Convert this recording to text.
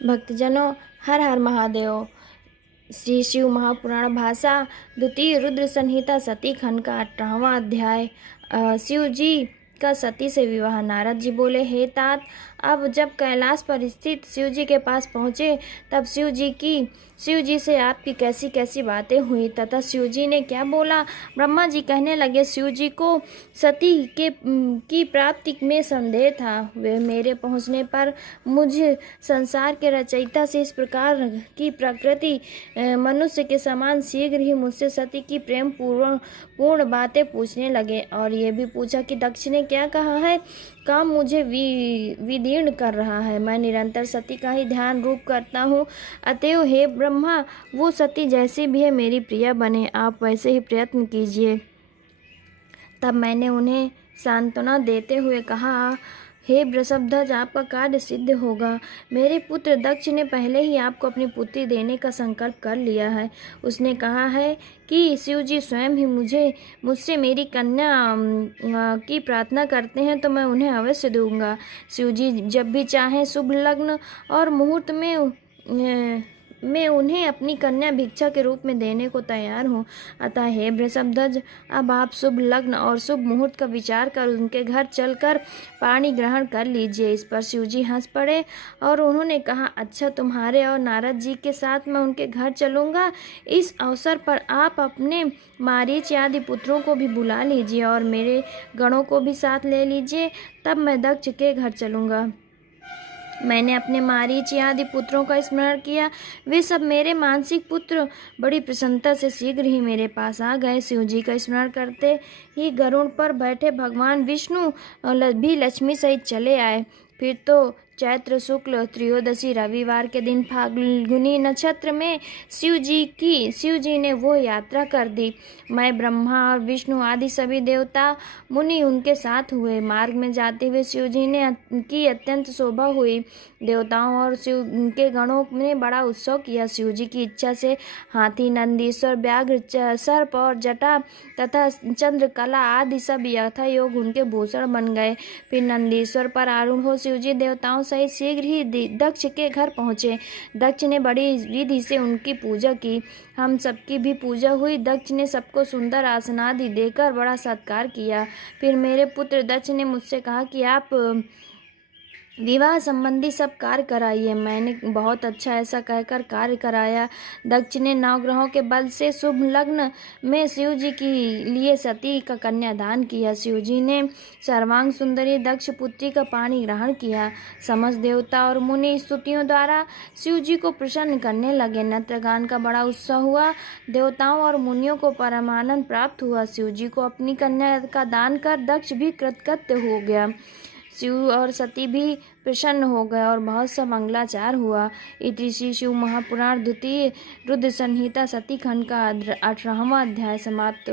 भक्तजनों, हर हर महादेव। श्री शिव महापुराण भाषा द्वितीय रुद्र संहिता सती खंड का 18वां अध्याय। शिव जी का सती से विवाह। नारद जी बोले, हे तात, अब जब कैलाश पर स्थित शिव जी के पास पहुँचे तब शिव जी से आपकी कैसी कैसी बातें हुई तथा शिव जी ने क्या बोला। ब्रह्मा जी कहने लगे, शिव जी को सती की प्राप्ति में संदेह था। वे मेरे पहुँचने पर मुझ संसार के रचयिता से इस प्रकार की प्रकृति मनुष्य के समान शीघ्र ही मुझसे सती की प्रेम पूर्ण बातें पूछने लगे और ये भी पूछा कि दक्ष ने क्या कहा है। काम मुझे विदीर्ण कर रहा है। मैं निरंतर सती का ही ध्यान रूप करता हूँ। अतएव हे ब्रह्मा, वो सती जैसी भी है मेरी प्रिय बने, आप वैसे ही प्रयत्न कीजिए। तब मैंने उन्हें सांत्वना देते हुए कहा, हे वृषभध्वज, आपका कार्य सिद्ध होगा। मेरे पुत्र दक्ष ने पहले ही आपको अपनी पुत्री देने का संकल्प कर लिया है। उसने कहा है कि शिव जी स्वयं ही मुझसे मेरी कन्या की प्रार्थना करते हैं तो मैं उन्हें अवश्य दूंगा। शिव जी जब भी चाहें शुभ लग्न और मुहूर्त में मैं उन्हें अपनी कन्या भिक्षा के रूप में देने को तैयार हूँ। अतः हे वृषभध्वज, अब आप शुभ लग्न और शुभ मुहूर्त का विचार कर उनके घर चलकर पाणी ग्रहण कर लीजिए। इस पर शिव जी हंस पड़े और उन्होंने कहा, अच्छा, तुम्हारे और नारद जी के साथ मैं उनके घर चलूँगा। इस अवसर पर आप अपने मारीच आदि पुत्रों को भी बुला लीजिए और मेरे गणों को भी साथ ले लीजिए, तब मैं दक्ष के घर चलूँगा। मैंने अपने मारीच आदि पुत्रों का स्मरण किया। वे सब मेरे मानसिक पुत्र बड़ी प्रसन्नता से शीघ्र ही मेरे पास आ गए। शिव जी का स्मरण करते ही गरुड़ पर बैठे भगवान विष्णु भी लक्ष्मी सहित चले आए। फिर तो चैत्र शुक्ल त्रयोदशी रविवार के दिन फाल्गुनी नक्षत्र में शिव जी ने वो यात्रा कर दी। मैं, ब्रह्मा और विष्णु आदि सभी देवता मुनि उनके साथ हुए। मार्ग में जाते हुए शिव जी की अत्यंत शोभा हुई। देवताओं और शिव के गणों ने बड़ा उत्सव किया। शिव जी की इच्छा से हाथी, नंदीश्वर, व्याघ्र, सर्प और जटा तथा चंद्रकला आदि सब यथा योग उनके भूषण बन गए। फिर नंदीश्वर पर आरूढ़ हो शिव जी देवताओं सहित शीघ्र ही दक्ष के घर पहुँचे। दक्ष ने बड़ी विधि से उनकी पूजा की। हम सबकी भी पूजा हुई। दक्ष ने सबको सुंदर आसन आदि देकर बड़ा सत्कार किया। फिर मेरे पुत्र दक्ष ने मुझसे कहा कि आप विवाह संबंधी सब कार्य कराइए। मैंने बहुत अच्छा ऐसा कहकर कार्य कराया। दक्ष ने नवग्रहों के बल से शुभ लग्न में शिव जी के लिए सती का कन्यादान किया। शिव जी ने सर्वांग सुंदरी दक्ष पुत्री का पाणी ग्रहण किया। समस्त देवता और मुनि स्तुतियों द्वारा शिव जी को प्रसन्न करने लगे। नृत्यगान का बड़ा उत्सव हुआ। देवताओं और मुनियों को परमानंद प्राप्त हुआ। शिव जी को अपनी कन्या का दान कर दक्ष भी कृतकृत्य हो गया। शिव और सती भी प्रसन्न हो गए और बहुत सा मंगलाचार हुआ। इति श्री शिव महापुराण द्वितीय रुद्र संहिता सती खंड का 18वां अध्याय समाप्त।